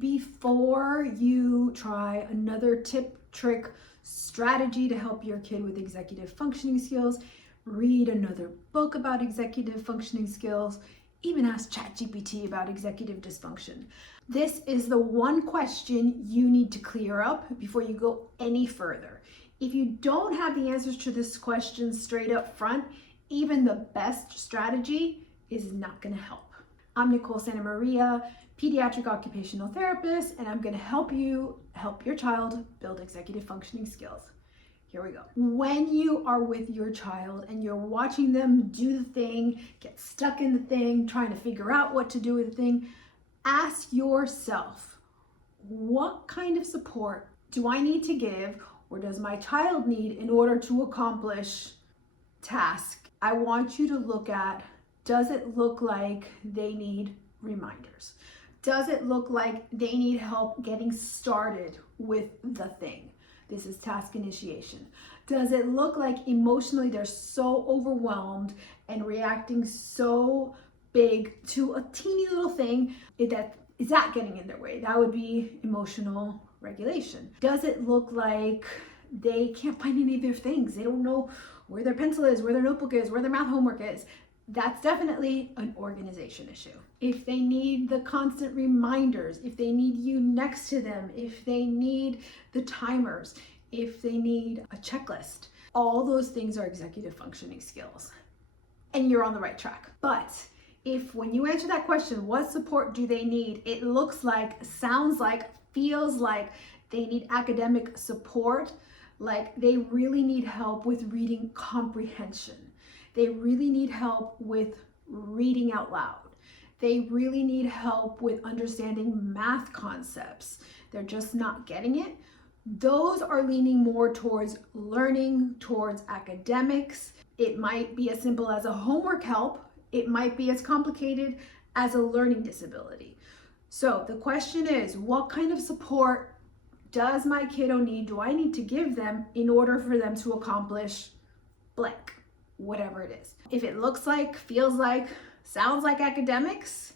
Before you try another tip, trick, strategy to help your kid with executive functioning skills, read another book about executive functioning skills, even ask ChatGPT about executive dysfunction. This is the one question you need to clear up before you go any further. If you don't have the answers to this question straight up front, even the best strategy is not going to help. I'm Nicole Santa Maria, pediatric occupational therapist, and I'm going to help you help your child build executive functioning skills. Here we go. When you are with your child and you're watching them do the thing, get stuck in the thing, trying to figure out what to do with the thing, ask yourself, what kind of support do I need to give, or does my child need in order to accomplish task? I want you to look at, does it look like they need reminders? Does it look like they need help getting started with the thing? This is task initiation. Does it look like emotionally they're so overwhelmed and reacting so big to a teeny little thing that is that getting in their way? That would be emotional regulation. Does it look like they can't find any of their things? They don't know where their pencil is, where their notebook is, where their math homework is. That's definitely an organization issue. If they need the constant reminders, if they need you next to them, if they need the timers, if they need a checklist, all those things are executive functioning skills. And you're on the right track. But if when you answer that question, what support do they need? It looks like, sounds like, feels like they need academic support, like they really need help with reading comprehension. They really need help with reading out loud. They really need help with understanding math concepts. They're just not getting it. Those are leaning more towards learning, towards academics. It might be as simple as a homework help. It might be as complicated as a learning disability. So the question is, what kind of support does my kiddo need? Do I need to give them in order for them to accomplish blank? Whatever it is. If it looks like, feels like, sounds like academics,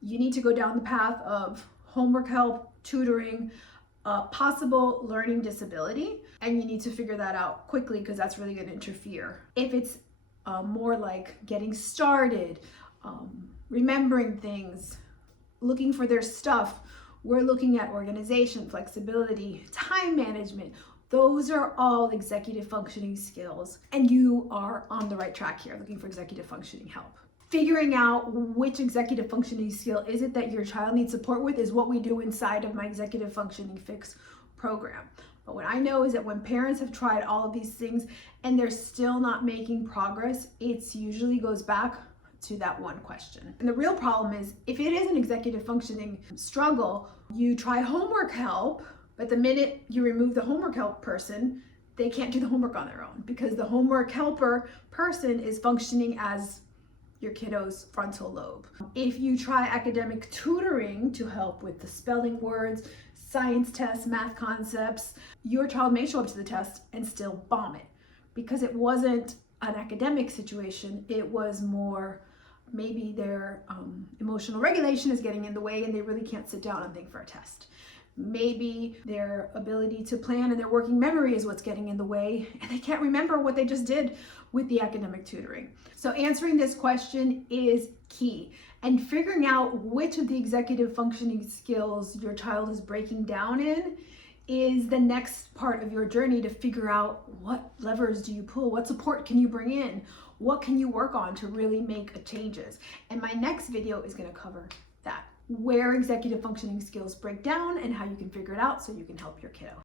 you need to go down the path of homework help, tutoring, possible learning disability, and you need to figure that out quickly because that's really going to interfere. If it's more like getting started, remembering things, looking for their stuff, we're looking at organization, flexibility, time management. Those are all executive functioning skills, and you are on the right track here, looking for executive functioning help. Figuring out which executive functioning skill is it that your child needs support with is what we do inside of my executive functioning fix program. But what I know is that when parents have tried all of these things and they're still not making progress, it usually goes back to that one question. And the real problem is, if it is an executive functioning struggle, you try homework help, but the minute you remove the homework help person, they can't do the homework on their own because the homework helper person is functioning as your kiddo's frontal lobe. If you try academic tutoring to help with the spelling words, science tests, math concepts, your child may show up to the test and still bomb it because it wasn't an academic situation. It was more maybe their emotional regulation is getting in the way and they really can't sit down and think for a test. Maybe their ability to plan and their working memory is what's getting in the way and they can't remember what they just did with the academic tutoring. So answering this question is key, and figuring out which of the executive functioning skills your child is breaking down in is the next part of your journey to figure out what levers do you pull, what support can you bring in, what can you work on to really make changes. And my next video is going to cover that, where executive functioning skills break down and how you can figure it out so you can help your kiddo.